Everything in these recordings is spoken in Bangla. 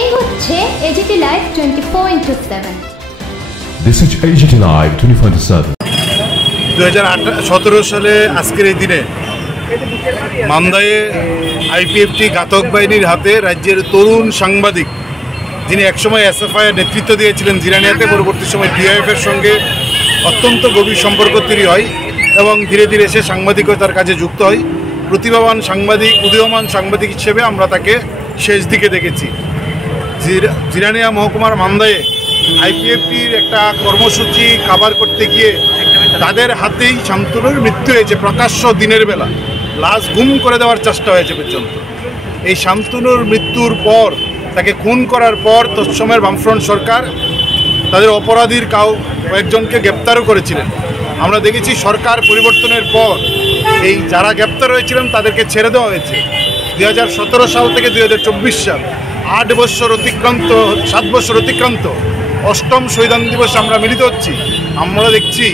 এই হচ্ছে AGT live 24/7। This is AGT Live 24/7। 2017 সালে আজকের এই দিনে মান্দায়ে আইপিএফটি ঘাতক বাহিনীর হাতে রাজ্যের তরুণ সাংবাদিক, যিনি একসময় এসএফআই নেতৃত্ব দিয়েছিলেন জিরানিয়াতে, পরবর্তী সময় ডিআইএফের সঙ্গে অত্যন্ত গভীর সম্পর্ক তৈরি হয় এবং ধীরে ধীরে সে সাংবাদিকতার কাজে যুক্ত হয়। প্রতিভাবান সাংবাদিক, উদীয়মান সাংবাদিক হিসেবে আমরা তাকে শেষ দিকে দেখেছি। জিরানিয়া মহকুমার মান্দায়ে আইপিএফটির একটা কর্মসূচি কাভার করতে গিয়ে তাদের হাতেই শান্তনুর মৃত্যু হয়েছে। প্রকাশ্য দিনের বেলা লাশ গুম করে দেওয়ার চেষ্টা হয়েছে পর্যন্ত। এই শান্তনুর মৃত্যুর পর, তাকে খুন করার পর তৎসময়ের বামফ্রন্ট সরকার তাদের অপরাধীর কয়েকজনকে গ্রেপ্তারও করেছিলেন। আমরা দেখেছি সরকার পরিবর্তনের পর এই যারা গ্রেপ্তার হয়েছিলেন তাদেরকে ছেড়ে দেওয়া হয়েছে। 2017 সাল থেকে 2024 সাল 8 বছর অতিক্রান্ত, 7 বছর অতিক্রান্ত, 8ম শহীদান দিবস আমরা মিলিত হচ্ছি। আমরা দেখছি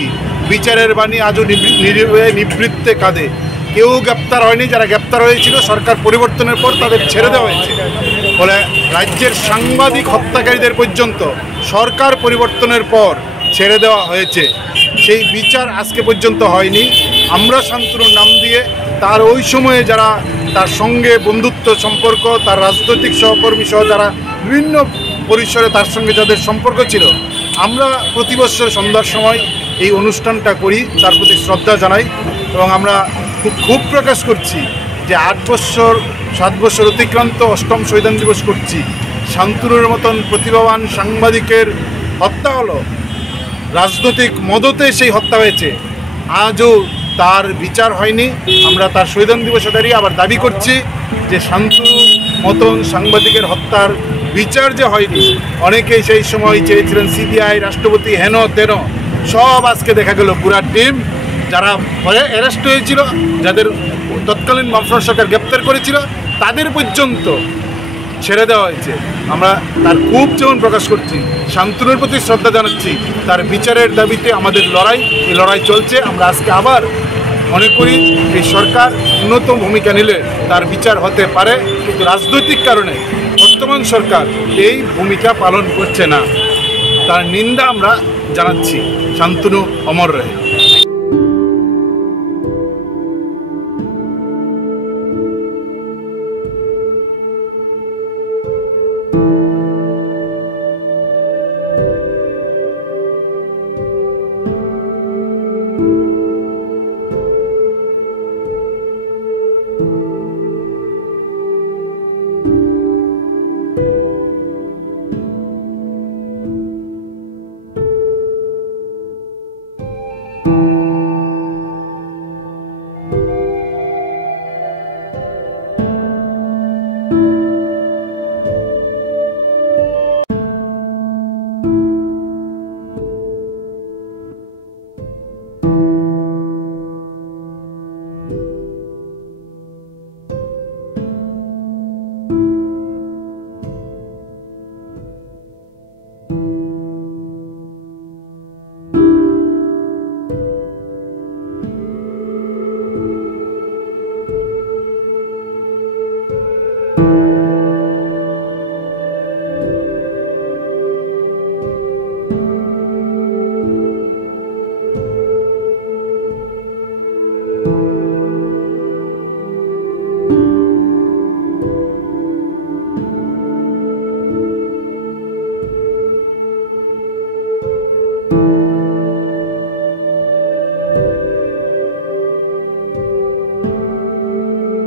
বিচারের বাণী আজও নিবৃত্তে কাঁদে। কেউ গ্রেপ্তার হয়নি। যারা গ্রেপ্তার হয়েছিল সরকার পরিবর্তনের পর তাদের ছেড়ে দেওয়া হয়েছে। ফলে রাজ্যের সাংবাদিক হত্যাকারীদের পর্যন্ত সরকার পরিবর্তনের পর ছেড়ে দেওয়া হয়েছে। সেই বিচার আজকে পর্যন্ত হয়নি। আমরা শান্তনুর নাম দিয়ে তার ওই সময়ে যারা তার সঙ্গে বন্ধুত্ব সম্পর্ক, তার রাজনৈতিক সহকর্মী সহ যারা বিভিন্ন পরিসরে তার সঙ্গে যাদের সম্পর্ক ছিল, আমরা প্রতি বছর সন্ধ্যার সময় এই অনুষ্ঠানটা করি, তার প্রতি শ্রদ্ধা জানাই এবং আমরা খুব ক্ষোভ প্রকাশ করছি যে 8 বছর 7 বছর অতিক্রান্ত 8ম শহীদান দিবস করছি। শান্তনুর মতন প্রতিভাবান সাংবাদিকের হত্যা হলো, রাজনৈতিক মদতে সেই হত্যা হয়েছে, আজও তার বিচার হয়নি। আমরা তার শহীদান দিবসে দাঁড়িয়ে আবার দাবি করছি যে শান্তনু মতন সাংবাদিকের হত্যার বিচার যে হয়নি। অনেকেই সেই সময় চেয়েছিলেন সিবিআই, রাষ্ট্রপতি, হেন তেন, সব আজকে দেখা গেল পুরা টিম যারা অ্যারেস্ট হয়েছিল, যাদের তৎকালীন বামফ্রন্ট সরকার গ্রেপ্তার করেছিল, তাদের পর্যন্ত ছেড়ে দেওয়া হয়েছে। আমরা তার খুব যেমন প্রকাশ করছি, শান্তনুর প্রতি শ্রদ্ধা জানাচ্ছি, তার বিচারের দাবিতে আমাদের লড়াই, এই লড়াই চলছে। আমরা আজকে আবার মনে করি এই সরকার উন্নত ভূমিকা নিলে তার বিচার হতে পারে, কিন্তু রাজনৈতিক কারণে বর্তমান সরকার এই ভূমিকা পালন করছে না। তার নিন্দা আমরা জানাচ্ছি। শান্তনু অমর রহে।